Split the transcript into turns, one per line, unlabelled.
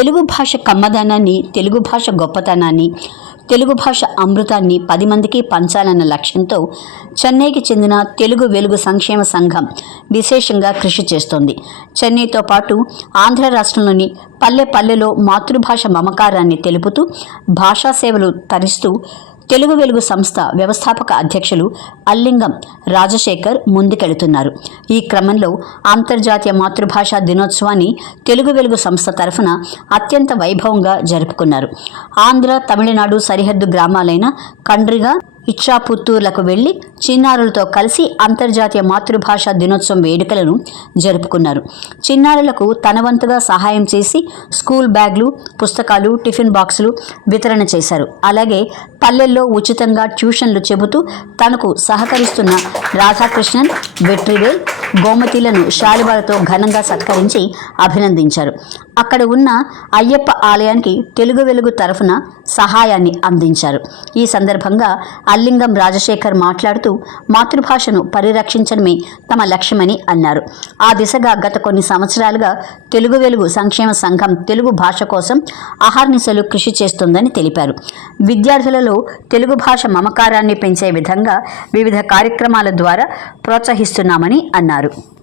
తెలుగు భాష కమ్మదనాన్ని తెలుగు భాష గొప్పతనాన్ని తెలుగు భాష అమృతాన్ని పది మందికి పంచాలన్న లక్ష్యంతో చెన్నైకి చెందిన తెలుగు వెలుగు సంక్షేమ సంఘం విశేషంగా కృషి చేస్తోంది. చెన్నైతో పాటు ఆంధ్ర రాష్ట్రంలోని పల్లె పల్లెలో మాతృభాష మమకారాన్ని తెలుపుతూ భాషా సేవలు తరిస్తూ తెలుగు వెలుగు సంస్థ వ్యవస్థాపక అధ్యక్షులు అల్లింగం రాజశేఖర్ ముందుకెళుతున్నారు. ఈ క్రమంలో అంతర్జాతీయ మాతృభాషా దినోత్సవాన్ని తెలుగు వెలుగు సంస్థ తరఫున అత్యంత వైభవంగా జరుపుకున్నారు. ఆంధ్ర తమిళనాడు సరిహద్దు గ్రామాలైన కండ్రిగా ఇచ్చాపుత్తూర్లకు వెళ్ళి చిన్నారులతో కలిసి అంతర్జాతీయ మాతృభాష దినోత్సవం వేడుకలను జరుపుకున్నారు. చిన్నారులకు తనవంతుగా సహాయం చేసి స్కూల్ బ్యాగ్లు పుస్తకాలు టిఫిన్ బాక్సులు వితరణ చేశారు. అలాగే పల్లెల్లో ఉచితంగా ట్యూషన్లు చెబుతూ తనకు సహకరిస్తున్న రాధాకృష్ణన్ వెట్రివేల్ గోమతిలను శాలువాలతో ఘనంగా సత్కరించి అభినందించారు. అక్కడ ఉన్న అయ్యప్ప ఆలయానికి తెలుగు వెలుగు తరఫున సహాయాన్ని అందించారు. ఈ సందర్భంగా అల్లింగం రాజశేఖర్ మాట్లాడుతూ మాతృభాషను పరిరక్షించడమే తమ లక్ష్యమని అన్నారు. ఆ దిశగా గత కొన్ని సంవత్సరాలుగా తెలుగు వెలుగు సంక్షేమ సంఘం తెలుగు భాష కోసం అహర్నిశలు కృషి చేస్తుందని తెలిపారు. విద్యార్థులలో తెలుగు భాష మమకారాన్ని పెంచే విధంగా వివిధ కార్యక్రమాల ద్వారా ప్రోత్సహిస్తున్నామని అన్నారు. అన్నారు